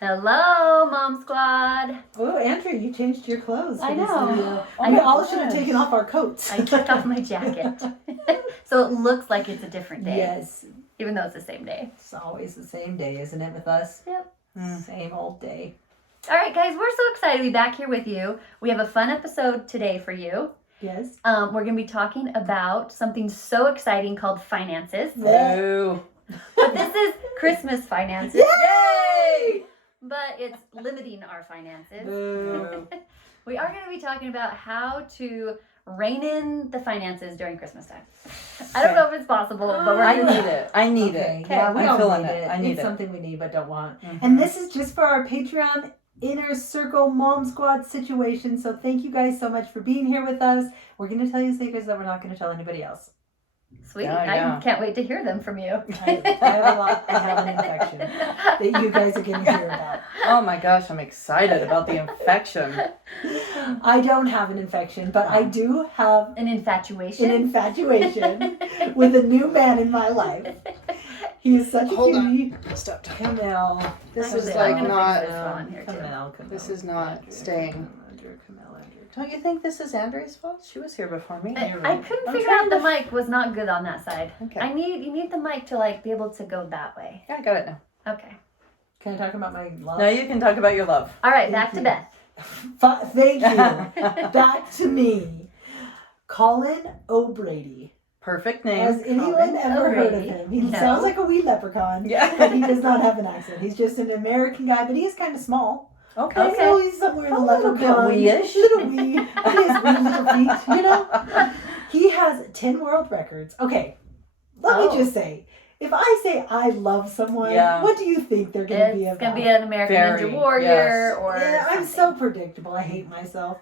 Hello, Mom Squad. Oh, Andrea, you changed your clothes. I for this know. video. I We know. all should have taken off our coats. I took off my jacket. So it looks like it's a different day. Yes. Even though it's the same day. It's always the same day, isn't it, with us? Yep. Same old day. All right, guys, we're so excited to be back here with you. We have a fun episode today for you. Yes. We're going to be talking about something so exciting called finances. Boo. But this is Christmas finances. Yay! But it's limiting our finances. Boo. We are going to be talking about how to rein in the finances during Christmas time. I don't know if it's possible, but we're I going need it. I need Okay. it. Yeah, we I'm all feeling need it. it. I need it's it. something we need but don't want. Mhm. And this is just for our Patreon Inner Circle Mom Squad situation. So thank you guys so much for being here with us. We're going to tell you secrets that we're not going to tell anybody else. Sweet. Yeah. I can't wait to hear them from you. I have an infection that you guys are going to hear about. Oh my gosh, I'm excited about the infection. I don't have an infection, but I do have An infatuation. an infatuation with a new man in my life. He is such a Hold on. cutie. Stop talking. Camille. This Actually, is I'm like gonna not. fix this one here, too. Camille. This is not staying. Don't you think this is Andrea's fault? She was here before me. I couldn't I'm figure trying out the mic was not good on that side. Okay. You need the mic to be able to go that way. Yeah, I got it now. Okay. Can I talk about my love? Now you can talk about your love. All right, Thank back to you. Beth. Thank you. Back to me. Colin O'Brady. Perfect name. Has anyone Colin ever heard of O'Brady. him? He No. sounds like a wee leprechaun, Yeah. but he does not have an accent. He's just an American guy, but he is kind of small. Okay. So he's somewhere in the A little bit leprechaun. wee-ish. Little wee. He has wee little feet, you know? He has 10 world records. Okay, let Oh. me just say, if I say I love someone, Yeah. what do you think they're going to be It's about? going to be an American Very, Ninja Warrior yes. or Yeah, I'm so something. predictable. I hate myself.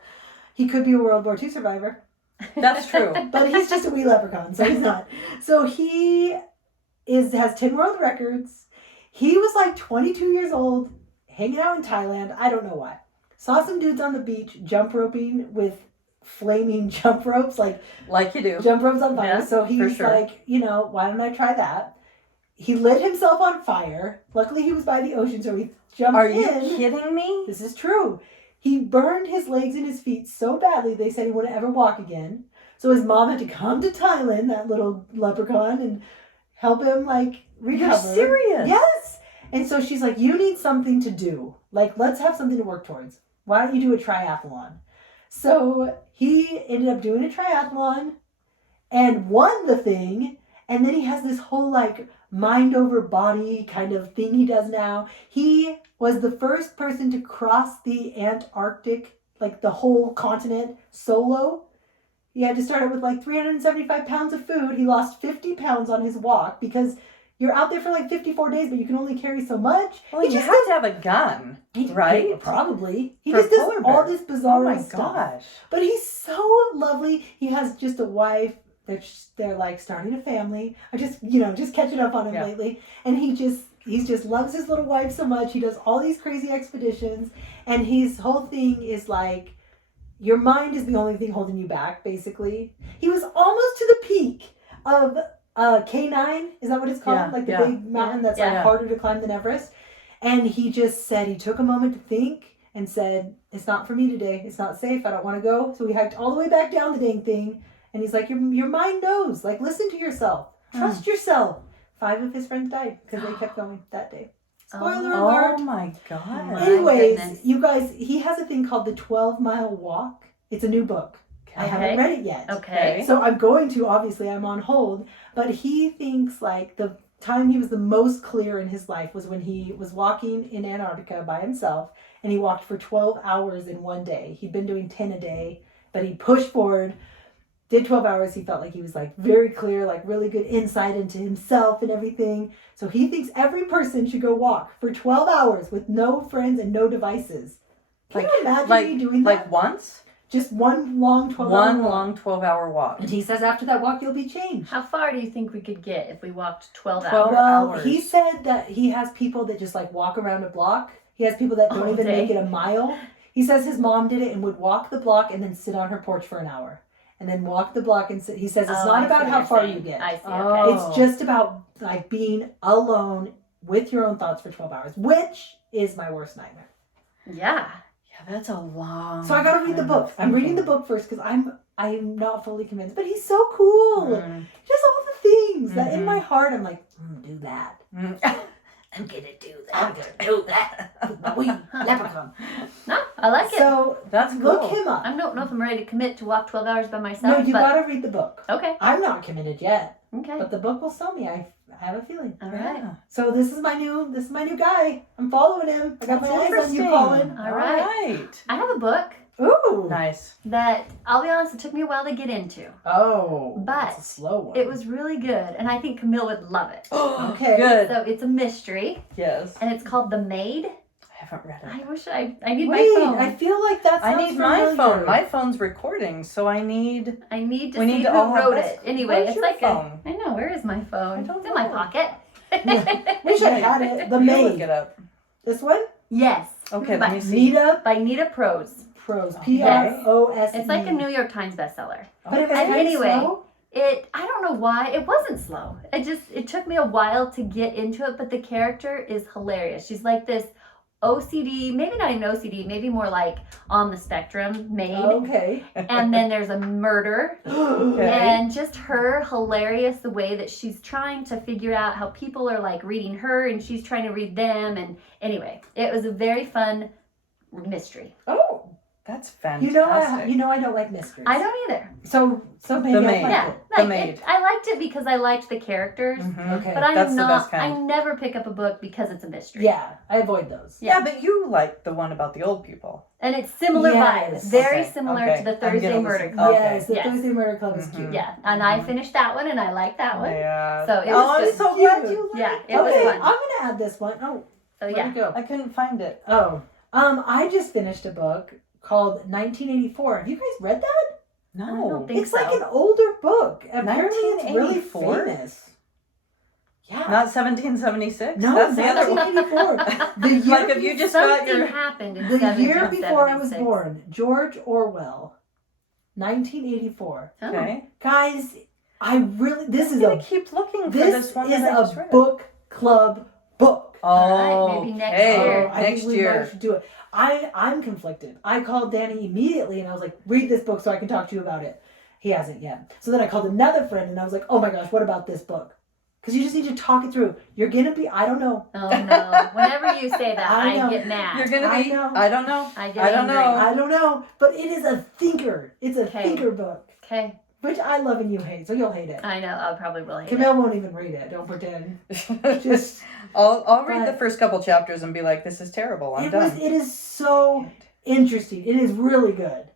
He could be a World War II survivor, That's true. but he's just a wee leprechaun, so he's not. So he has 10 world records. He was like 22 years old, hanging out in Thailand. I don't know why. Saw some dudes on the beach jump roping with flaming jump ropes, like Like you do. jump ropes on fire. Yeah, So he's sure. like, why don't I try that? He lit himself on fire. Luckily, he was by the ocean, so he jumped Are in. you kidding me? This is true. He burned his legs and his feet so badly they said he wouldn't ever walk again. So his mom had to come to Thailand, that little leprechaun, and help him recover. You're serious? Yes. And so she's like, you need something to do. Let's have something to work towards. Why don't you do a triathlon? So he ended up doing a triathlon and won the thing. And then he has this whole mind over body kind of thing he does now. He was the first person to cross the Antarctic, the whole continent, solo. He had to start out with 375 pounds of food. He lost 50 pounds on his walk because you're out there for 54 days, but you can only carry so much. Well, He you just have to have a gun, right? Probably. He For just does polar all bears. this bizarre Oh my stuff. gosh. But he's so lovely. He has just a wife. They're starting a family. I just catching up on him Yeah. lately. And he just loves his little wife so much. He does all these crazy expeditions. And his whole thing is your mind is the only thing holding you back, basically. He was almost to the peak of K9. Is that what it's called? Yeah, The yeah. big mountain that's Yeah. harder to climb than Everest. And he just said he took a moment to think and said, it's not for me today. It's not safe. I don't want to go. So we hiked all the way back down the dang thing. And he's like, your mind knows. Listen to yourself. Trust yourself. 5 of his friends died because they kept going that day. Spoiler alert. Oh my god. My Anyways, goodness. you guys, he has a thing called the 12-mile walk. It's a new book. I haven't Okay. read it yet. Okay. So I'm going to, obviously, I'm on hold. But he thinks the time he was the most clear in his life was when he was walking in Antarctica by himself. And he walked for 12 hours in one day. He'd been doing 10 a day, but he pushed forward, did 12 hours. He felt like he was very clear, really good insight into himself and everything. So he thinks every person should go walk for 12 hours with no friends and no devices. Can you imagine me doing that? Once? Just one long 12 hour One walk. long 12-hour walk. And he says after that walk, you'll be changed. How far do you think we could get if we walked 12 12 hours? Well, hours. he said that he has people that just walk around a block. He has people that don't All even day. make it a mile. He says his mom did it and would walk the block and then sit on her porch for an hour. And then walk the block and sit. He says it's Oh, not I about see how what far you're you saying. get. I see. Oh. Okay. It's just about being alone with your own thoughts for 12 hours, which is my worst nightmare. Yeah. Yeah, that's a long. So I gotta read the time book. of I'm reading the thinking. book first because I'm not fully convinced, but he's so cool. Mm. He does all the things that in Mhm. my heart I'm like, do that. Mm. I'm gonna do that. I'm gonna do that. Wee leprechaun. No, I like it. So That's look cool. him up. I don't know if I'm ready to commit to walk 12 hours by No, myself, you but gotta read the book. okay. I'm not committed yet, Okay. but the book will sell me. I have a feeling. All right. Yeah. So this is my new guy. I'm following him. I got That's my eyes on you, interesting. Colin. All right. I have a book Ooh. Nice. that, I'll be honest, it took me a while to get into. Oh. But it's a slow one. It was really good, and I think Camille would love it. Okay. Good. So it's a mystery, Yes. and it's called The Maid. I haven't read it. I wish I need Wait, my phone. I feel like that I sounds need my familiar. phone. My phone's recording, so I need. I need to We see need to who all have wrote this- it. Anyway, Where's it's your like phone? I know, where is my phone? I don't It's in my know. pocket. Wish I had it. The You look Maid. it up. This one? Yes. Okay, By- let me see. Nita By Nita Prose. Prose. Okay. Prose. It's like a New York Times bestseller. But it was And very anyway, slow. I don't know why, it wasn't slow. It took me a while to get into it, but the character is hilarious. She's like this OCD, maybe not even OCD, maybe more like on the spectrum maid. Okay. And then there's a murder. Okay. And just her hilarious the way that she's trying to figure out how people are like reading her and she's trying to read them. And anyway, it was a very fun mystery. Oh. That's fantastic. I don't like mysteries. I don't either. So maybe The I Maid. like Yeah, it. The like Maid. I liked it because I liked the characters. Mhm. Okay. But I That's am the not. best kind. I never pick up a book because it's a mystery. Yeah, I avoid those. Yeah. Yeah, but you like the one about the old people. And it's similar Yes. vibes. Very Okay, similar okay. to the I'm Thursday gonna Murder listen. Club. Okay. Yes, the Yes. Thursday Murder Club is Mhm. cute. Yeah, and I finished that one and I liked that one. Yeah. So it oh, was I'm good. so glad Cute. you liked Yeah, it. it was Okay, fun. I'm gonna add this one. Oh, So where'd yeah. it go? I couldn't find it. Oh, I just finished a book called 1984. Have you guys read that? I No. don't think It's like so. an older book. Apparently, it's really 1984? famous. Yeah. Not 1776? No, That's the other one. 1984. The year, Like if you just got Something your. happened in the year before I was 1776. born, George Orwell, 1984. Oh. Okay. Guys, this I'm is gonna a keep looking for this this one is that I just a read. book club book. All right, maybe next year. I think Next we year. might should do it. I'm conflicted. I called Danny immediately and I was like, read this book so I can talk to you about it. He hasn't yet. So then I called another friend and I was like, oh my gosh, what about this book? Because you just need to talk it through. You're going to be, I don't know. Oh no! Whenever you say that, I know. I get mad. You're gonna I be. know. I don't know. I get I don't angry. know. I don't know. But it is a thinker. It's a Okay. thinker book, Okay, which I love and you hate. So you'll hate it. I know. I probably will hate Camille won't even read it. Don't pretend. Just, I'll read but- the first couple chapters and be like, this is terrible. I'm done. it is so interesting. It is really good.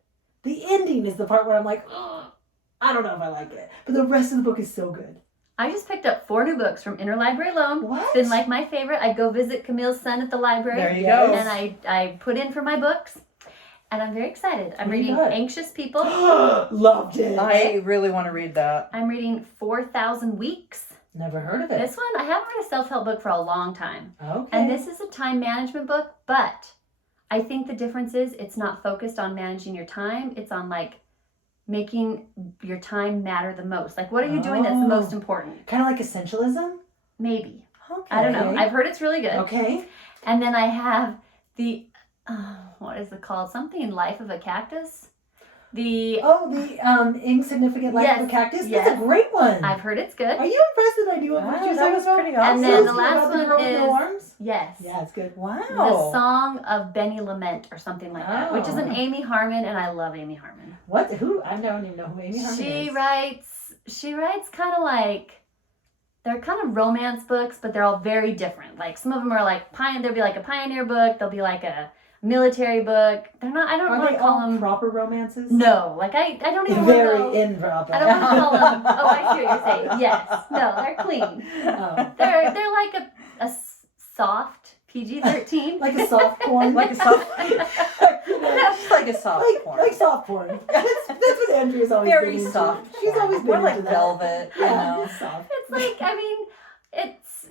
The ending is the part where I'm like, oh, I don't know if I like it. But the rest of the book is so good. it. I just picked up 4 new books from Interlibrary Loan. What? It's been like my favorite. I go visit Camille's son at the library. There you Yes. go. And I put in for my books, and I'm very excited. I'm Pretty reading good. Anxious People. Loved it. I really want to read that. I'm reading 4,000 Weeks. Never heard of it. This one, I haven't read a self-help book for a long time. Okay. And this is a time management book, but I think the difference is it's not focused on managing your time. It's on like making your time matter the most. Like, what are you doing that's the Oh. most important? Kind of like essentialism. Maybe. Okay. I don't know. Okay. I've heard it's really good. Okay. And then I have the, what is it called? Something Life of a Cactus. The, Oh, the insignificant life of Yes, a cactus. yes. That's a great one. I've heard it's good. Are you impressed that I knew it? Wow, What you that was pretty awesome. And then the About last the one girl with no is- arms? Yes. Yeah, it's good. Wow. The Song of Benny Lament or something like that, which is an Oh. Amy Harmon, and I love Amy Harmon. What? Who? I don't even know who Amy Harmon is. She writes kind of like, they're kind of romance books, but they're all very different. Like some of them are like there'll be like a pioneer book, there'll be like a military book. They're not. I don't Are want they to call all them. proper romances? No, like I don't even want to Very go. improper. I don't want to call them. Oh, I see what you're saying. Yes, no, they're clean. Oh. They're like a soft PG-13. Like a soft porn. Like a soft. Just like a soft porn. like soft porn. That's what Andrea's always Very been into. soft. She's porn. always been more into like that. velvet. You Yeah, know. it's soft. It's like, I mean,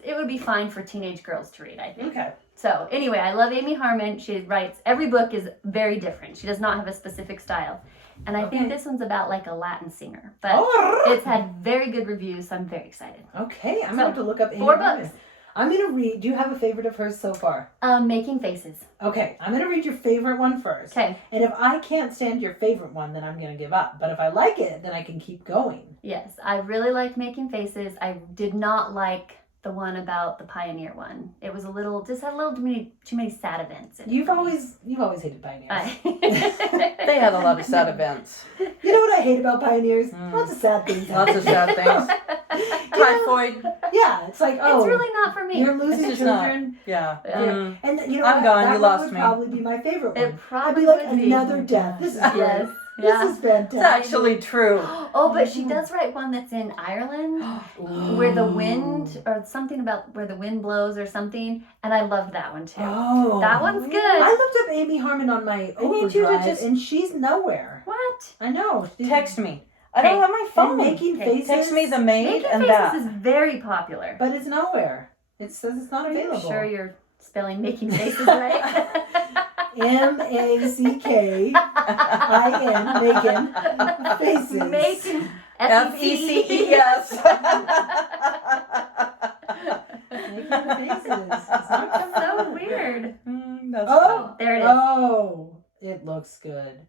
it would be fine for teenage girls to read, I think. Okay. So anyway, I love Amy Harmon. She writes, every book is very different. She does not have a specific style. And I think Okay. this one's about like a Latin singer. But Oh, it's had very good reviews, so I'm very excited. okay. I'm So, going to have to look up Amy 4 Harmon. books. I'm gonna read. Do you have a favorite of hers so far? Making faces. Okay, I'm gonna read your favorite one first. Okay. And if I can't stand your favorite one, then I'm gonna give up. But if I like it, then I can keep going. Yes, I really like Making Faces. I did not like the one about the Pioneer one. It was just had a little too many sad events. In it You've for me. always hated pioneers. They had a lot of sad events. You know what I hate about pioneers? Mm. Lots of sad things. Lots of sad things. Typhoid. Yeah, it's like, oh, It's really not for me. you're losing It's just not. children. Yeah. Yeah. Mm. And you know I'm what? gone, That you one lost would me. probably be my favorite one. It probably I'd be like, would be. another death. This is great. Yes. Yeah. This is fantastic. It's actually true. Oh, but she does write one that's in Ireland where the wind or something about where the wind blows or something, and I loved that one too. Oh. That one's good. I looked up Amy Harmon on my I need you to overdrive, just- and she's nowhere. What? I know. Text me. I don't Okay. have my phone. And Making Okay. Faces. Text me the maid Making and Faces that. is very popular. But it's nowhere. It says it's not Are you available. sure you're spelling Making Faces right? MACKIN, Making Faces. Making FECES. Making Faces. It's not coming So up. weird. That's Oh, There it is. Oh, it looks good.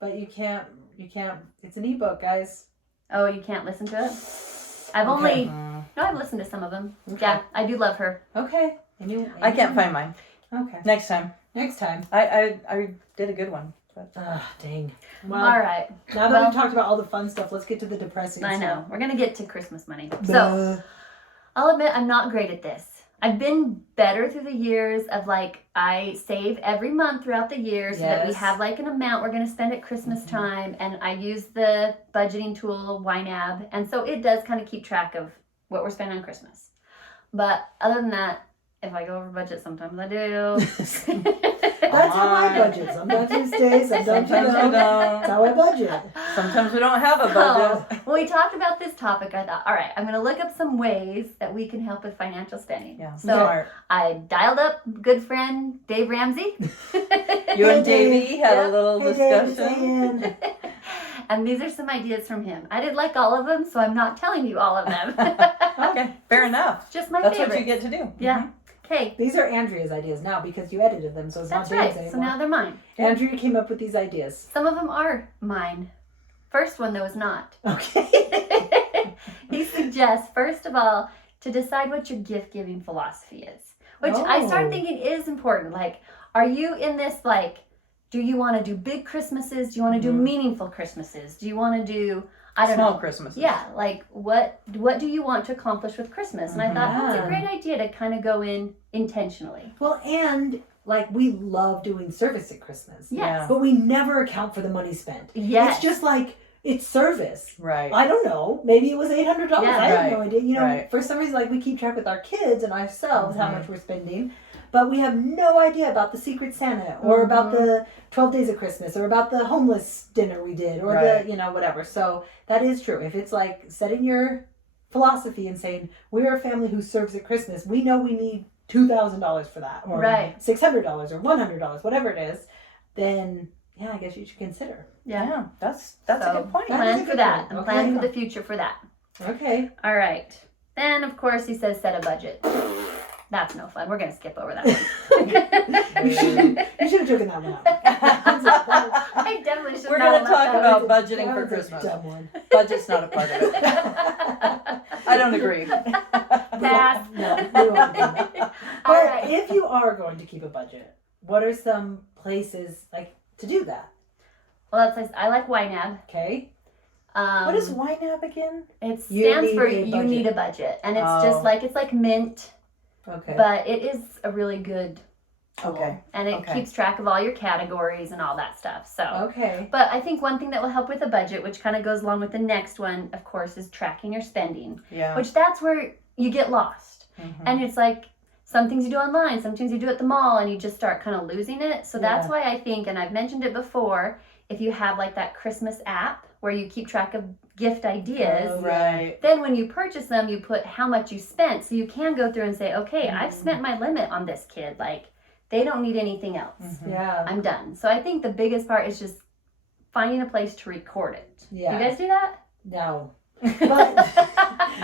But you can't, it's an ebook, guys. Oh, you can't listen to it? I've Okay. only, fun. no, I've listened to some of them. Okay. Yeah, I do love her. Okay. I can't find mine. Okay. Next time. Next time. I did a good one. But Dang. Well, All right. now that well- we've talked about all the fun stuff, let's get to the depressing I know. stuff. We're going to get to Christmas money. So, Duh. I'll admit I'm not great at this. I've been better through the years of like, I save every month throughout the year so that we Yes. have like an amount we're going to spend at Christmas time. And I use the budgeting tool, YNAB. And so it does kind of keep track of what we're spending on Christmas. But other than that, if I go over budget, sometimes I do. That's how I budget. Sometimes you stay, sometimes you sometimes we don't. That's don't. how I budget. Sometimes we don't have a So, budget. when we talked about this topic, I thought, all right, I'm going to look up some ways that we can help with financial spending. Yeah. So Smart. I dialed up good friend Dave Ramsey. You and Hey, Davey had Yep. a little Hey, Dave, it's discussion. Ann. And these are some ideas from him. I didn't like all of them, so I'm not telling you all of them. Okay, fair enough. Just my That's favorite. what you get to do. Yeah. Okay, These are Andrea's ideas now because you edited them, so it's that's not right. Dave's So anymore. now they're mine. Andrea came up with these ideas. Some of them are mine. First one, though, is not. Okay. He suggests, first of all, to decide what your gift giving philosophy is, which I started Oh. thinking is important. Like, are you in this, like, do you want to do big Christmases? Do you want to do Mhm. meaningful Christmases? Do you want to do, I don't Small know. Christmases. Yeah, like what do you want to accomplish with Christmas? And I thought that's Yeah. a great idea to kind of go in intentionally. Well, and like we love doing service at Christmas, Yes. but we never account for the money spent. Yes. It's just like it's service. Right. I don't know. Maybe it was $800. Yeah. I have Right. no idea. You know, Right. for some reason, like we keep track with our kids and ourselves how Mhm. much we're spending, but we have no idea about the Secret Santa or about the 12 Days of Christmas or about the homeless dinner we did or Right. the whatever. So that is true. If it's like setting your philosophy and saying we're a family who serves at Christmas, we know we need $2,000 for that or Right. $600 or $100, whatever it is, then yeah, I guess you should consider. Yeah. Yeah, that's So, a good point. That is Plan a for good that. one. And Okay, plan yeah. for the future for that. Okay. All right. Then, of course, he says set a budget. That's no fun. We're going to skip over that one. You should have taken that one out. I definitely should We're not gonna have talk let about That budgeting for was a Christmas. dumb one. Budget's not a part of it. I don't agree. Pass. No, we won't do that. All But right. if you are going to keep a budget, what are some places like to do that? Well, that's I like YNAB. Okay. What is YNAB again? It You stands need for a you budget. need a budget, and it's Oh. just like it's like Mint, Okay. but it is a really good tool, Okay. and it Okay. keeps track of all your categories and all that stuff. So. Okay. But I think one thing that will help with a budget, which kind of goes along with the next one, of course, is tracking your spending. Yeah. Which that's where you get lost. Mhm. And it's like some things you do online, some things you do at the mall, and you just start kind of losing it. So that's Yeah. why I think, and I've mentioned it before, if you have like that Christmas app where you keep track of gift ideas, Oh, Right. then when you purchase them, you put how much you spent. So you can go through and say, okay, I've Mhm. spent my limit on this kid. Like, they don't need anything else. Mhm. Yeah. I'm done. So I think the biggest part is just finding a place to record it. Yeah. You guys do that? No. But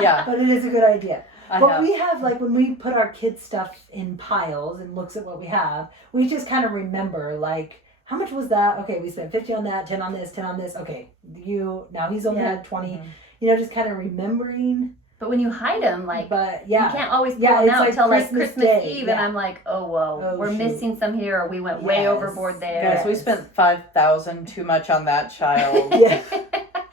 Yeah. but it is a good idea. I But have. we have, like, when we put our kids' stuff in piles and looks at what we have, we just kind of remember, like, how much was that? Okay, we spent 50 on that, 10 on this, 10 on this. Okay, now he's only Yeah. had 20. Mhm. You know, just kind of remembering. But when you hide them, like, But you yeah. can't always pull Yeah, them it's out like until like Christmas Christmas Day, Eve, and yeah. I'm like, oh whoa, Oh, we're shoot. missing some here, or we went way Yes. overboard there. Guys, we Yes. spent $5,000 too much on that child. Yeah.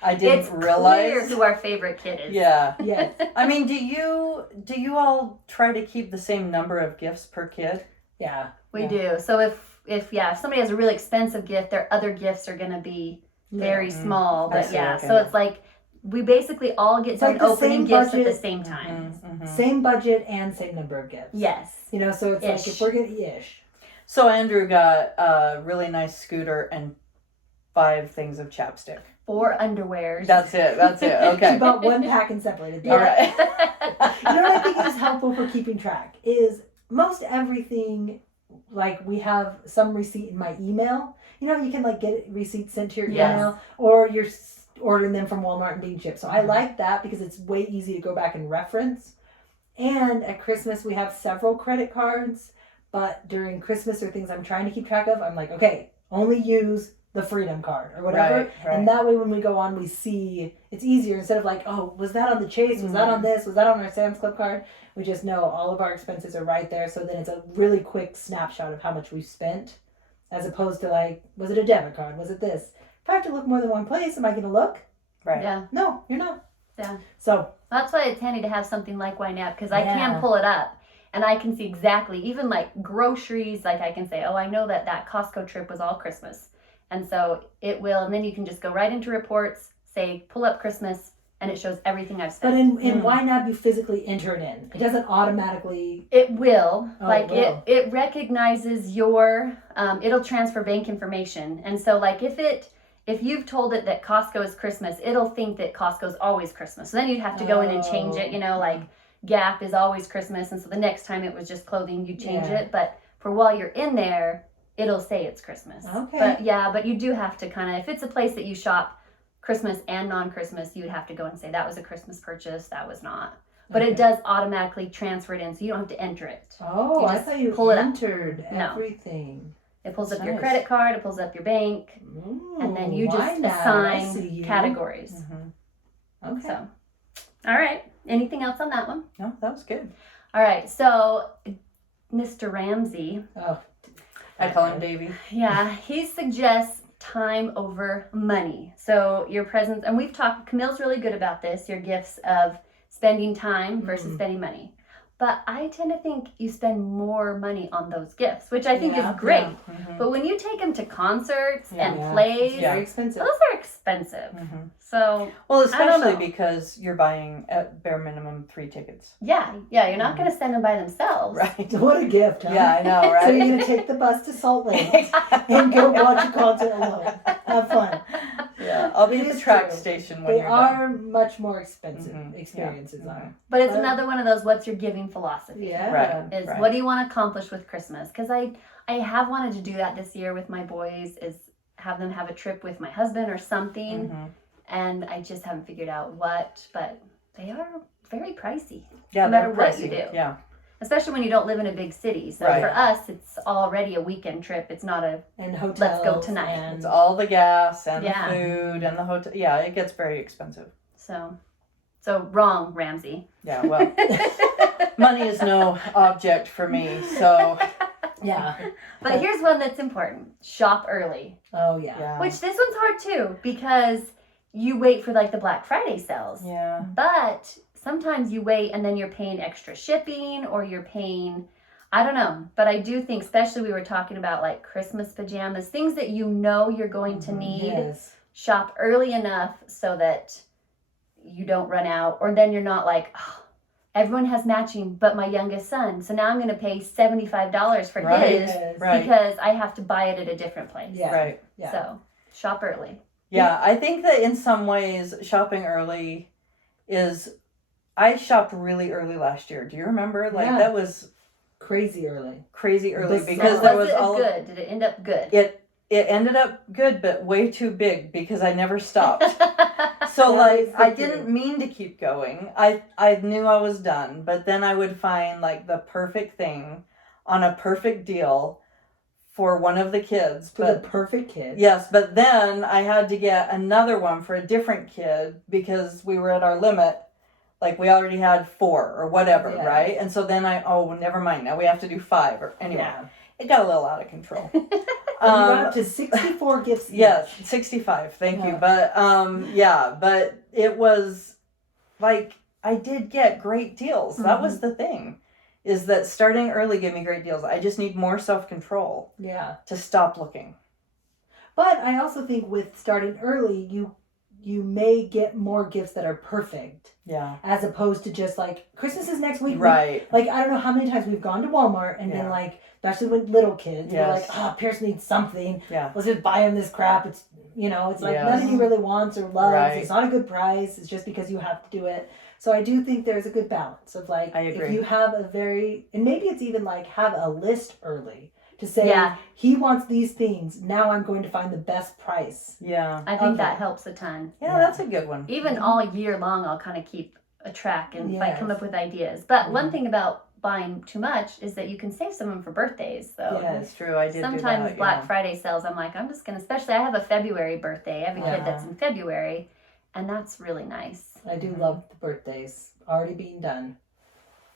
I didn't It's realize. clear who our favorite kid is. Yeah. Yes. I mean, do you all try to keep the same number of gifts per kid? Yeah. We Yeah. do. So if somebody has a really expensive gift, their other gifts are gonna be very Mm. small. I But see, yeah, okay. so it's like we basically all get It's done like the opening same gifts at the budget. same time. Mhm. Same budget and same number of gifts. Yes. You know, so it's like Ish. if we're going to ish. So Andrew got a really nice scooter and 5 things of chapstick. 4 underwears. That's it. She Okay. bought one pack and separated them. All right. You know what I think is helpful for keeping track is most everything, like we have some receipt in my email. You know, you can like get receipts sent to your Yes. email, or you're ordering them from Walmart and being shipped. So I Mhm. like that because it's way easy to go back and reference. And at Christmas we have several credit cards, but during Christmas or things I'm trying to keep track of, I'm like, okay, only use the Freedom card or whatever. Right, right. And that way when we go on, we see it's easier instead of like, oh, was that on the Chase? Was that on this? Was that on our Sam's Club card? We just know all of our expenses are right there. So then it's a really quick snapshot of how much we've spent, as opposed to like, was it a debit card? Was it this? If I have to look more than one place, am I going to look? Right. Yeah. No, you're not. Yeah. So That's why it's handy to have something like YNAB, because I Yeah. can pull it up and I can see exactly, even like groceries, like I can say, oh, I know that Costco trip was all Christmas. And so it will, and then you can just go right into reports, say, pull up Christmas, and it shows everything I've but spent. in YNAB, you physically enter it in. It doesn't automatically. It will, Oh, like it will. it recognizes your, it'll transfer bank information. And so like if you've told it that Costco is Christmas, it'll think that Costco's always Christmas. So then you'd have to go in and change it, you know, like Gap is always Christmas. And so the next time it was just clothing, you change Yeah. it. But for while you're in there, it'll say it's Christmas. Okay. But you do have to kind of, if it's a place that you shop Christmas and non-Christmas, you would have to go and say that was a Christmas purchase, that was not. But Okay. it does automatically transfer it in, so you don't have to enter it. Oh, You I just thought you pull it up. entered No. everything. It pulls up Nice. your credit card, it pulls up your bank, and then you just YNAB, I see assign you. categories. Mhm. Okay. So, all right. Anything else on that one? No, that was good. All right. So, Mr. Ramsey, Oh. I call him Davey. yeah, he suggests time over money. So your presents, and we've talked, Camille's really good about this, your gifts of spending time versus Mhm. spending money. But I tend to think you spend more money on those gifts, which I think Yeah, is great. Mhm. But when you take them to concerts and Yeah. plays, It's very expensive. those are expensive. Mhm. So Well, I don't especially know. because you're buying at bare minimum 3 tickets. yeah, you're not going to send them by themselves. Right. What a gift, huh? Yeah, I know, So right? you're gonna take the bus to Salt Lake and go watch a concert alone. Have fun. Yeah, I'll be It at the is track true. station when They you're done. are much more expensive. Mhm. Experiences Yeah. are. But it's But- another one of those what's your giving philosophy. Yeah. Right. Is Right. what do you want to accomplish with Christmas? Because I have wanted to do that this year with my boys, is have them have a trip with my husband or something, Mhm. and I just haven't figured out what, but they are very pricey, Yeah, no matter they're what you pricey. do. Yeah. especially when you don't live in a big city. So Right. for us, it's already a weekend trip. It's not a, And hotels. Let's go tonight. And It's all the gas and Yeah. the food and the hotel. Yeah, it gets very expensive. so wrong, Ramsey. Yeah, well, money is no object for me. So, yeah. But here's one that's important. Shop early. Oh yeah. yeah. Which this one's hard too, because you wait for like the Black Friday sales. Yeah. But sometimes you wait and then you're paying extra shipping, or you're paying, I don't know. But I do think, especially we were talking about like Christmas pajamas, things that you know you're going to need, Yes. shop early enough so that you don't run out. Or then you're not like, oh, everyone has matching but my youngest son. So now I'm going to pay $75 for Right. his Yes. Right. because I have to buy it at a different place. Yeah. Right. Yeah. So shop early. Yeah, I think that in some ways, shopping early is. I shopped really early last year. Do you remember? Like Yeah. that was Crazy early. crazy early Bizarre. because So there was was it all. good? Did it end up good? It ended up good, but way too big because I never stopped. So That like is the I thing. didn't mean to keep going. I knew I was done, but then I would find like the perfect thing on a perfect deal for one of the kids. For But the perfect kid. yes, but then I had to get another one for a different kid because we were at our limit. Like we already had 4 or whatever, Yeah. right? And so then never mind. Now we have to do 5 or anyway. Yeah. It got a little out of control. But you got up to 64 gifts each. Yes, 65. Thank you. Yeah. But but it was like I did get great deals. That was the thing. Is that starting early gave me great deals. I just need more self-control Yeah. to stop looking. But I also think with starting early, you may get more gifts that are perfect Yeah. as opposed to just like Christmas is next week. Right. Like I don't know how many times we've gone to Walmart and been Yeah. like, especially with little kids, you're like, Yes. oh, Pierce needs something. Yeah. Let's just buy him this crap. It's it's like Yes. nothing he really wants or loves. Right. It's not a good price. It's just because you have to do it. So I do think there's a good balance of like I if agree. you have and maybe it's even like have a list early to say Yeah. he wants these things. Now I'm going to find the best price. Yeah. I think that Okay. helps a ton. Yeah, that's a good one. Even all year long, I'll kind of keep a track and if I come Yes. up with ideas. But one Mhm. thing about buying too much is that you can save some of them for birthdays. So Yeah. That's true. I did sometimes do that. Black yeah. Friday sales, I'm like, I'm just going to, especially I have a February birthday. I have a Yeah. kid that's in February, and that's really nice. I do Mhm. love the birthdays already being done.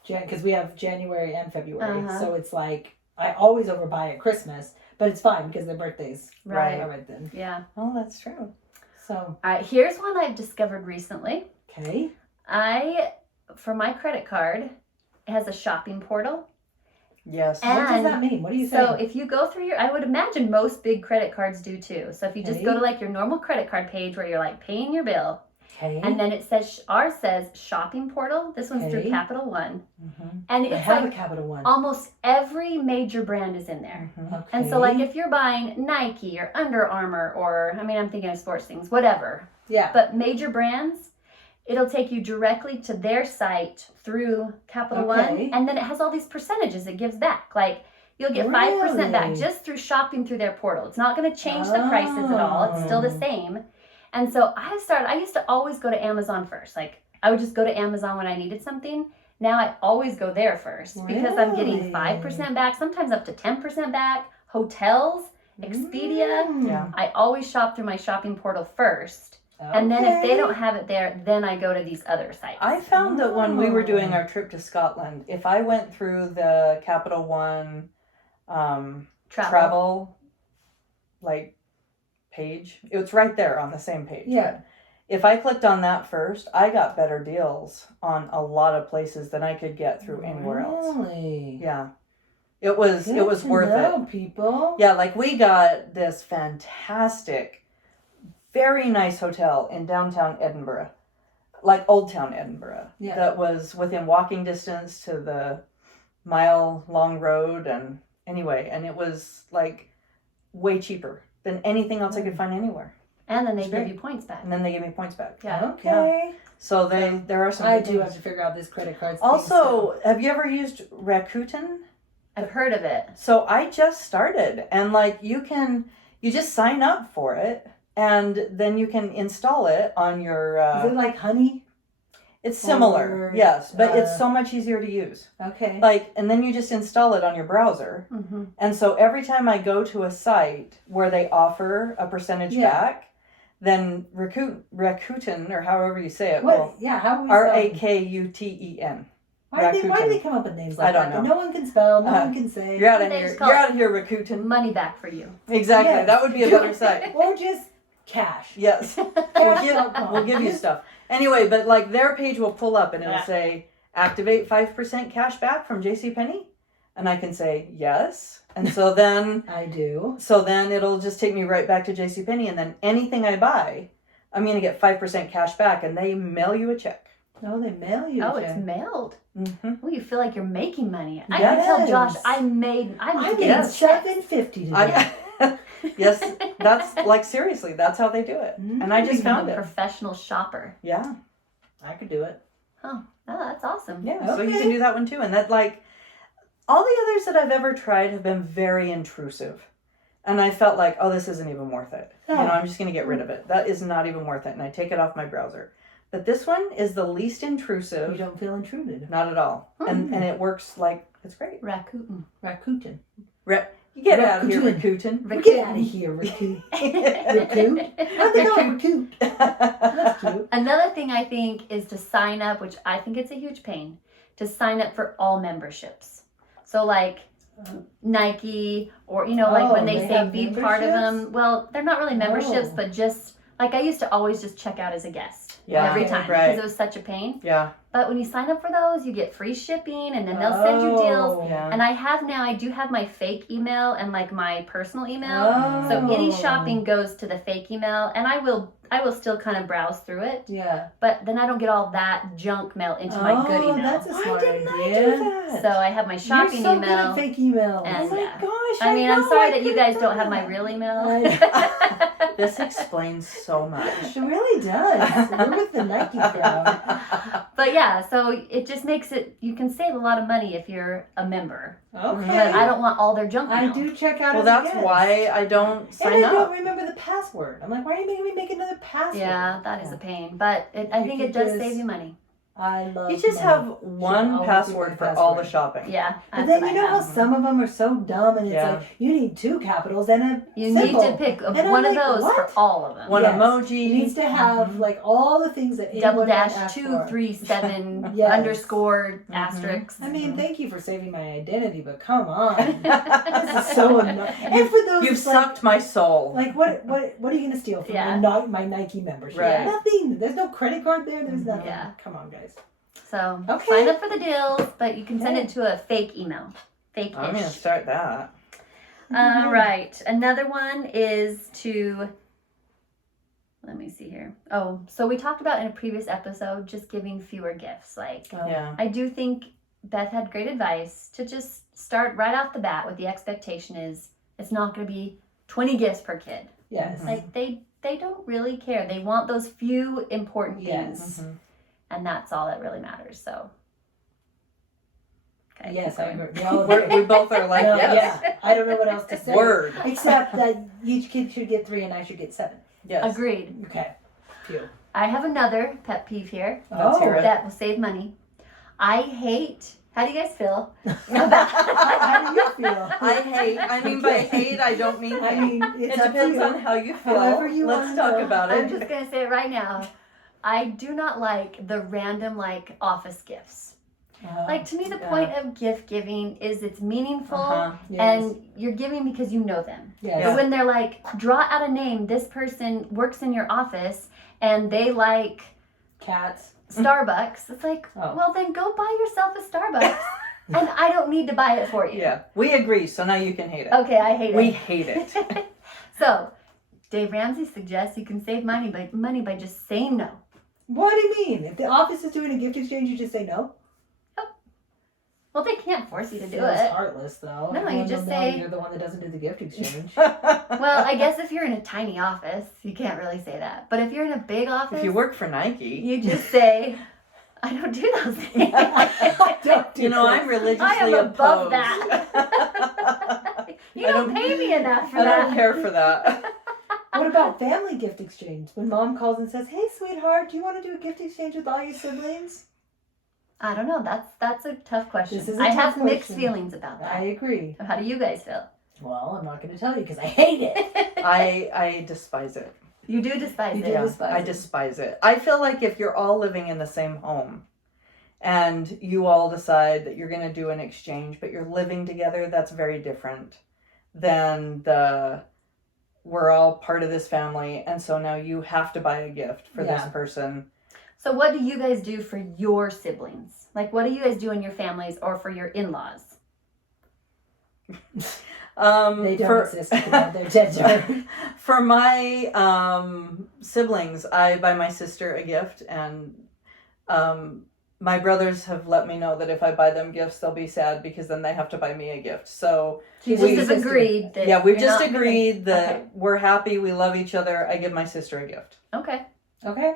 Because we have January and February. Uh-huh. So it's like, I always overbuy at Christmas, but it's fine because their birthdays Right. are right then. Yeah. Oh, that's true. So, All right, here's one I've discovered recently. okay. For my credit card, it has a shopping portal. Yes. And- What does that mean? What do you So say? if you go through I would imagine most big credit cards do too. So if you just Okay. go to like your normal credit card page where you're like paying your bill, Okay. and then it says, ours says shopping portal. This one's through Okay. Capital One. Mm-hmm. And I it's have like a Capital One. almost every major brand is in there. Mm-hmm. Okay. And so like if you're buying Nike or Under Armour or, I'm thinking of sports things, whatever. yeah. But major brands, it'll take you directly to their site through Capital Okay. One. And then it has all these percentages it gives back. Like you'll get 5% back Really? just through shopping through their portal. It's not going to change the prices at all. It's still the Oh. same. And so I used to always go to Amazon first. Like I would just go to Amazon when I needed something. Now I always go there first because I'm getting Really? 5% back, sometimes up to 10% back. Hotels, Expedia. Mm. Yeah. I always shop through my shopping portal first. And then if they Okay. don't have it there, then I go to these other sites. I found that when we were doing Oh. our trip to Scotland, if I went through the Capital One travel like page, it's right there on the same page. Yeah. right? If I clicked on that first, I got better deals on a lot of places than I could get through anywhere else. Really? Yeah. It was Good it was to worth know, it. people. Yeah, like we got this fantastic, very nice hotel in downtown Edinburgh, like Old Town Edinburgh, Yeah. that was within walking distance to the mile-long road. And anyway, and it was like way cheaper than anything else I could find anywhere. and then they It's give great. you points back. And then they gave me points back. Yeah. Okay. So there are some. I good do things. have to figure out this credit card. thing, Also, have you ever used Rakuten? I've heard of it. So I just started, and like you just sign up for it, and then you can install it on your. Is it like Honey? It's similar, or, yes, but it's uh, so much easier to use. Okay. Like, and then you just install it on your browser, Mm-hmm. and so every time I go to a site where they offer a percentage Yeah. back, then Rakuten, or however you say it, What? well, Yeah. How would we spell it? Rakuten. Why do they Rakuten. come up with names I like don't that? know. No one can spell. No Uh, one can say. You're out of They here. just call You're it- out of here, Rakuten. Money back for you. Exactly. Yes. That would be a better site. Or just cash. Yes. We'll give you stuff. Anyway, but like their page will pull up and it'll Yeah. say activate 5% cash back from JCPenney. And I can say yes. And so then I do. it'll just take me right back to JCPenney, and then anything I buy, I'm gonna get 5% cash back, and they mail you a check. No, they mail you. Oh, a it's check. mailed. Mm-hmm. Oh, you feel like you're making money. I can tell Josh Yes. I'm I getting made checks. $7.50 today. Yes, that's like seriously, that's how they do it. And I just Become found a it. professional shopper. Yeah. I could do it. Oh, that's awesome. Yeah, so you Okay. can do that one too. And that, like, all the others that I've ever tried have been very intrusive. And I felt like, oh, this isn't even worth it. You know, I'm just going to get rid of it. That is not even worth it. And I take it off my browser. But this one is the least intrusive. You don't feel intruded. Not at all. And it works like, it's great. Rakuten. Rakuten. You get out of here, Rakuten. Get out of here, Rakuten. Rakuten? How'd they call it Rakuten? That's cute. Another thing I think is to sign up, which I think it's a huge pain, to sign up for all memberships. So like Nike, or like when they say have be part of memberships? them. Well, they're not really memberships, Oh. but just like I used to always just check out as a guest every Okay. time Right. because it was such a pain. Yeah. But when you sign up for those, you get free shipping, and then they'll send you deals. Yeah. And I do have my fake email and like my personal email. Oh. So any shopping goes to the fake email, and I will still kind of browse through it, Yeah. but then I don't get all that junk mail into my good email. That's a Why smart didn't I idea. do that? So I have my shopping You're so email. good at fake emails. And- Oh my yeah. gosh. I mean, I'm know, sorry I that you could've guys don't done have my that. real email. This explains so much. It really does. We're with the Nike crowd. But yeah, so it just makes it, you can save a lot of money if you're a member. Okay. But I don't want all their junk mail. I do check out Well, as a that's guest. why I don't And sign I don't up. remember the password. I'm like, why are you making me make another password? Yeah, that is a pain. But I think it does save you money. I love You just money. have one always password be for my all the password. shopping. Yeah. But that's then what you I know how have. some of them are so dumb, and it's Yeah. like you need 2 capitals and a You symbol. need to pick And I'm one of like, those for what? all of them. One Yes. emoji. It needs to have Mhm. like all the things that Double anyone might dash ask 237 Yes. underscore Mhm. asterisk. I mean, Mhm. thank you for saving my identity, but come on, this is so annoying. And for those, You've like, sucked my soul. like what are you gonna steal from Yeah. my Nike membership? Right. Nothing. There's no credit card there. There's Mhm. nothing. Yeah. Come on, guys. So Okay. sign up for the deals, but you can send Okay. it to a fake email. I'm gonna Fake-ish. start that. All right. Another one is to, let me see here. Oh, so we talked about in a previous episode just giving fewer gifts. Like, Yeah. I do think Beth had great advice to just start right off the bat with the expectation is it's not going to be 20 gifts per kid. Yes. Mhm. Like they don't really care. They want those few important Yes. things, Mhm. and that's all that really matters. So. Okay, Yes, keep I going. agree. We all We agree. both are like, No, yes. Yeah. I don't know what else to say. Word. Except that each kid should get 3 and I should get 7. Yes. Agreed. Okay. Phew. I have another pet peeve here Let's hear it. that will save money. I hate. How do you guys feel? How do you feel? I mean by hate, I don't mean I hate. mean, It it's up to depends you. on how you feel. However you Let's wanna talk go. about I'm it. just gonna say it right now. I do not like the random like office gifts. Like to me, the Yeah. point of gift giving is it's meaningful Uh-huh. Yes. and you're giving because you know them. Yes. But when they're like, draw out a name, this person works in your office and they like Cats. Starbucks, it's like, Oh. well then go buy yourself a Starbucks and I don't need to buy it for you. Yeah. We agree, so now you can hate it. Okay, I hate We it. hate it. So, Dave Ramsey suggests you can save money by just saying no. What do you mean? If the office is doing a gift exchange, you just say no? Well, they can't force you to do Feels it. heartless, though. No, you Everyone just will know say- you're the one that doesn't do the gift exchange. Well, I guess if you're in a tiny office, you can't really say that. But if you're in a big office, If you work for Nike, you just say, I don't do those things. Don't do you know, that. I'm religiously I am above opposed. that. You I don't don't- pay me enough for I don't that. care for that. What about family gift exchange? When mom calls and says, "Hey, sweetheart, do you want to do a gift exchange with all your siblings?" I don't know. That's a tough question. This is a I tough have mixed question. feelings about I that. agree. How do you guys feel? Well, I'm not going to tell you because I hate it. I despise it. You do despise You it. do Yeah, despise I it. despise it. I feel like if you're all living in the same home and you all decide that you're going to do an exchange, but you're living together, that's very different than we're all part of this family, and so now you have to buy a gift for this Yeah. person. So what do you guys do for your siblings? Like what do you guys do in your families or for your in-laws? They don't exist. They're dead. For my siblings, I buy my sister a gift, and my brothers have let me know that if I buy them gifts, they'll be sad because then they have to buy me a gift. So You We just have just agreed that yeah, we've you're just not gonna- agreed that Okay. we're happy, we love each other. I give my sister a gift Okay. Okay.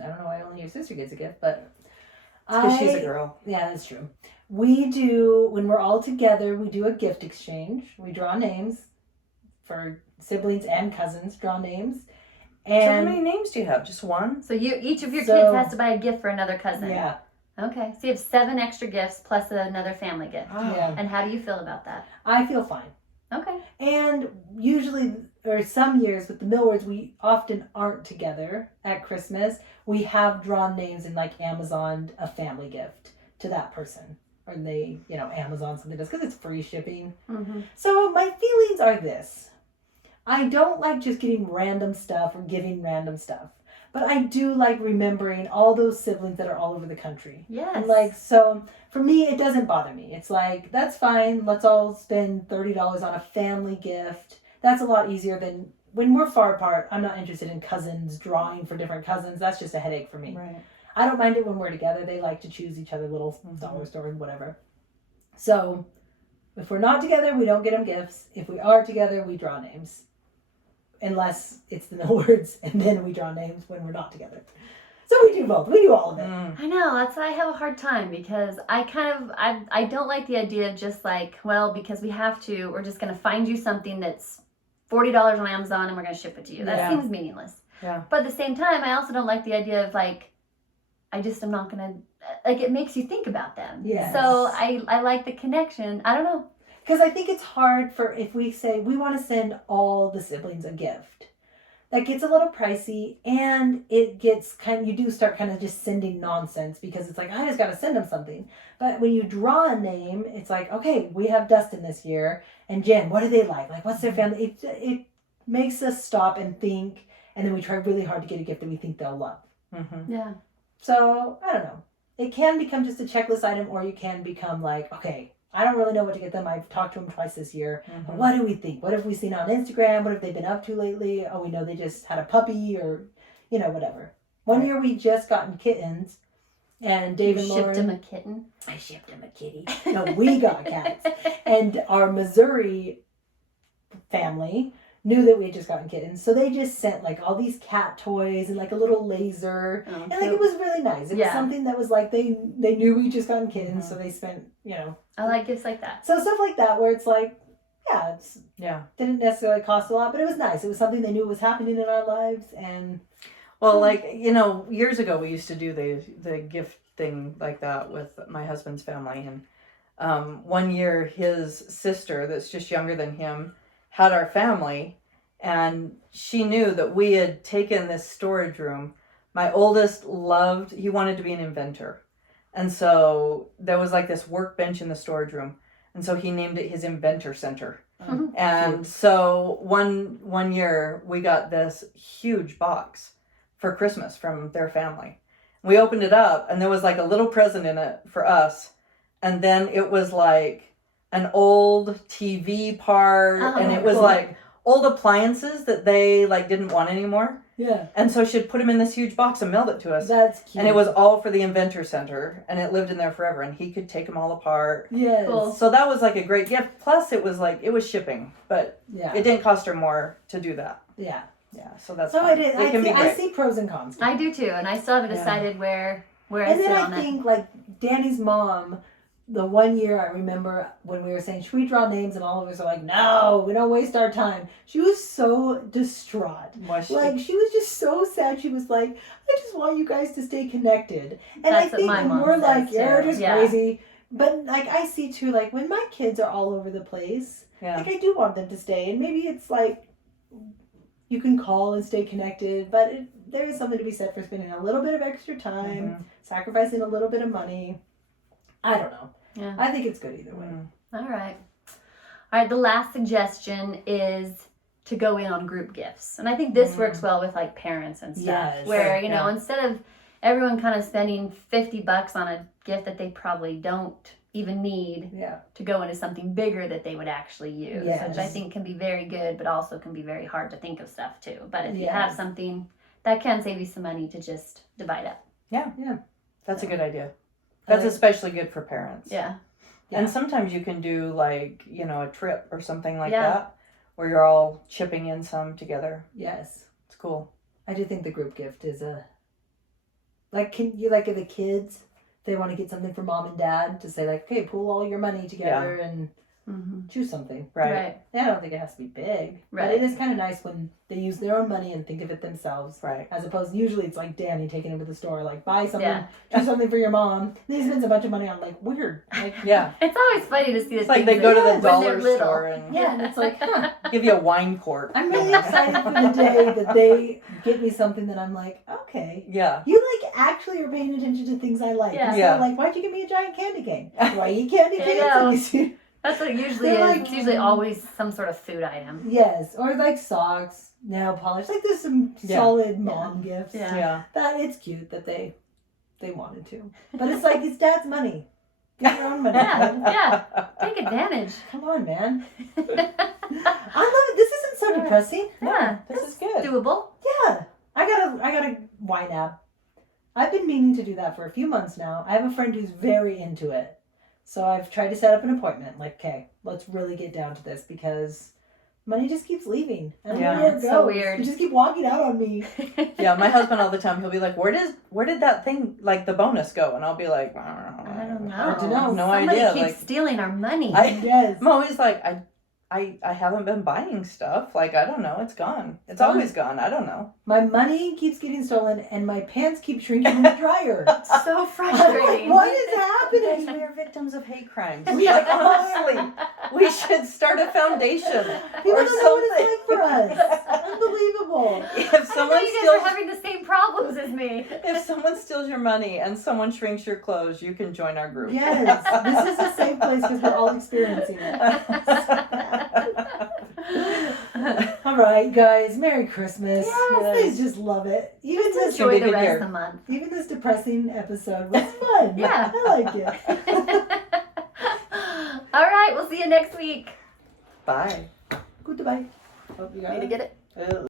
I don't know why only your sister gets a gift, but because she's a girl. Yeah, that's true. We do, when we're all together, we do a gift exchange. We draw names for siblings and cousins draw names. So how And many names do you have? Just one? So each of your So- kids has to buy a gift for another cousin. yeah, Okay. So you have 7 extra gifts plus another family gift. yeah. And how do you feel about that? I feel fine. Okay. And usually, or some years with the Millwards, we often aren't together at Christmas. We have drawn names and like Amazon a family gift to that person. Or they, Amazon something does because it's free shipping. Mm-hmm. So my feelings are this. I don't like just getting random stuff or giving random stuff. But I do like remembering all those siblings that are all over the country. Yes. And like, so for me, it doesn't bother me. It's like, that's fine. Let's all spend $30 on a family gift. That's a lot easier than when we're far apart. I'm not interested in cousins drawing for different cousins. That's just a headache for me. Right. I don't mind it when we're together. They like to choose each other little dollar stores, whatever. So if we're not together, we don't get them gifts. If we are together, we draw names. Unless it's the Millwards, and then we draw names when we're not together. So we do both. We do all of it. I know, that's why I have a hard time because I don't like the idea of just like, well, because we have to, we're just going to find you something that's $40 on Amazon and we're going to ship it to you. That Yeah. seems meaningless. Yeah. But at the same time, I also don't like the idea of like, I just am not going to, like it makes you think about them. Yes. So I like the connection. I don't know. Because I think it's hard for if we say we want to send all the siblings a gift. That gets a little pricey, and it gets you do start kind of just sending nonsense because it's like, I just got to send them something. But when you draw a name, it's like, okay, we have Dustin this year, and Jen, what do they like? Like, what's their family? It makes us stop and think, and then we try really hard to get a gift that we think they'll love. Mm-hmm. Yeah. So, I don't know. It can become just a checklist item, or you can become like, okay, I don't really know what to get them. I've talked to them twice this year. Mm-hmm. What do we think? What have we seen on Instagram? What have they been up to lately? Oh, we know they just had a puppy or, whatever. One Right. year we just gotten kittens, and Dave and Shipped Lauren. him a kitten. I shipped him a kitty. No, we got cats. And our Missouri family knew that we had just gotten kittens. So they just sent like all these cat toys and like a little laser. Oh, And like it was really nice. It was Yeah. something that was like they knew we just gotten kittens, Mhm. so they spent, I like gifts like that. so stuff like that where it's like, yeah, it's Yeah. didn't necessarily cost a lot, but it was nice. It was something they knew was happening in our lives, and Well, like, years ago we used to do the gift thing like that with my husband's family. And one year his sister, that's just younger than him, had our family. And she knew that we had taken this storage room. My oldest he wanted to be an inventor. And so there was like this workbench in the storage room. And so he named it his inventor center. Mhm. And so one year we got this huge box for Christmas from their family. We opened it up and there was like a little present in it for us. And then it was like an old TV part, Oh, and it was cool. like old appliances that they like didn't want anymore. yeah, And so she'd put them in this huge box and mailed it to us. that's cute. And it was all for the Inventor Center, and it lived in there forever, and he could take them all apart. yes, Cool. So that was like a great gift. Plus, it was shipping, but yeah, it didn't cost her more to do that. yeah. Yeah, so that's So fine. it is. It can be I great. see pros and cons. to it. I do too, and I still haven't Yeah. decided where I And sit then on I it. think like Danny's mom. The one year I remember when we were saying, should we draw names? And all of us are like, no, we don't waste our time. She was so distraught. Was she? Like, she was just so sad. She was like, I just want you guys to stay connected. And That's I what think my when mom we're says, like, you're too. just Yeah. crazy. But like, I see too, like when my kids are all over the place, yeah. like I do want them to stay. And maybe it's like, you can call and stay connected. But there is something to be said for spending a little bit of extra time, Mhm. sacrificing a little bit of money. I don't know. Yeah. I think it's good either way. Mm. All right. All right, the last suggestion is to go in on group gifts. And I think this works well with like parents and stuff. Yes. Where, Right, yeah. instead of everyone kind of spending $50 on a gift that they probably don't even need, Yeah. to go into something bigger that they would actually use, which I Yes. think can be very good, but also can be very hard to think of stuff too. But if you have Yes. something that can save you some money to just divide up. That's a good idea. That's Uh, especially good for parents. Yeah. And sometimes you can do like, a trip or something like Yeah. that where you're all chipping in some together. Yes. It's cool. I do think the group gift is like, can you like the kids, they want to get something for mom and dad to say like, okay, pool all your money together and Mhm. Choose something. Right. Yeah, I don't think it has to be big. But Right. it is kind of nice when they use their own money and think of it themselves. Right. As opposed, usually it's like Danny taking him to the store, like buy something, Yeah. do something for your mom. Then he spends a bunch of money on like weird. Like, Yeah. It's always funny to see the It's like things they go to that- the when they're dollar little. store and yeah, and it's like, huh. give you a wine cork. I'm really excited for the day that they get me something that I'm like, okay. Yeah. You like actually are paying attention to things I like. Yeah. Instead Yeah. of like, why'd you give me a giant candy cane? Do I eat candy I canes? know. That's what it usually They're is. like- It's usually always some sort of food item. Yes, or like socks, nail polish. Like there's some Yeah. solid mom gifts. Yeah. Yeah. That it's cute that they wanted to, but it's like it's dad's money. Get your own money. Yeah, kid. yeah. Take advantage. Come on, man. I love it. This isn't so depressing. Yeah, This is good. doable. Yeah, I got a wine app. I've been meaning to do that for a few months now. I have a friend who's very into it, so I've tried to set up an appointment. Like, okay, let's really get down to this because money just keeps leaving. I don't Yeah. know where it It's goes. so weird. You just keep walking out on me. Yeah, my husband all the time, he'll be like, where did that thing, like the bonus go? And I'll be like, I I don't know. Hard to know. No Somebody idea. keeps Like, stealing our money. Yes. I'm always like, I haven't been buying stuff. Like, I don't know. It's gone. It's Gone. always gone. I don't know. My money keeps getting stolen, and my pants keep shrinking in the dryer. So I'm frustrating. like, what is You guys, we happening? are victims of hate crimes. We Like, are. honestly, we should start a foundation. People or don't know what something. it's like for us. Unbelievable. If I know someone you guys steals, are having the same problems as me. if someone steals your money and someone shrinks your clothes, you can join our group. Yes, this is a safe place because we're all experiencing it. All right, guys, Merry Christmas. Yes. I just love it. Even Just this, gonna be enjoy a the good rest year. of the month. even this depressing episode was fun. Yeah. I like it. All right, we'll see you next week. Bye. Goodbye. Hope you got Need to it. get it.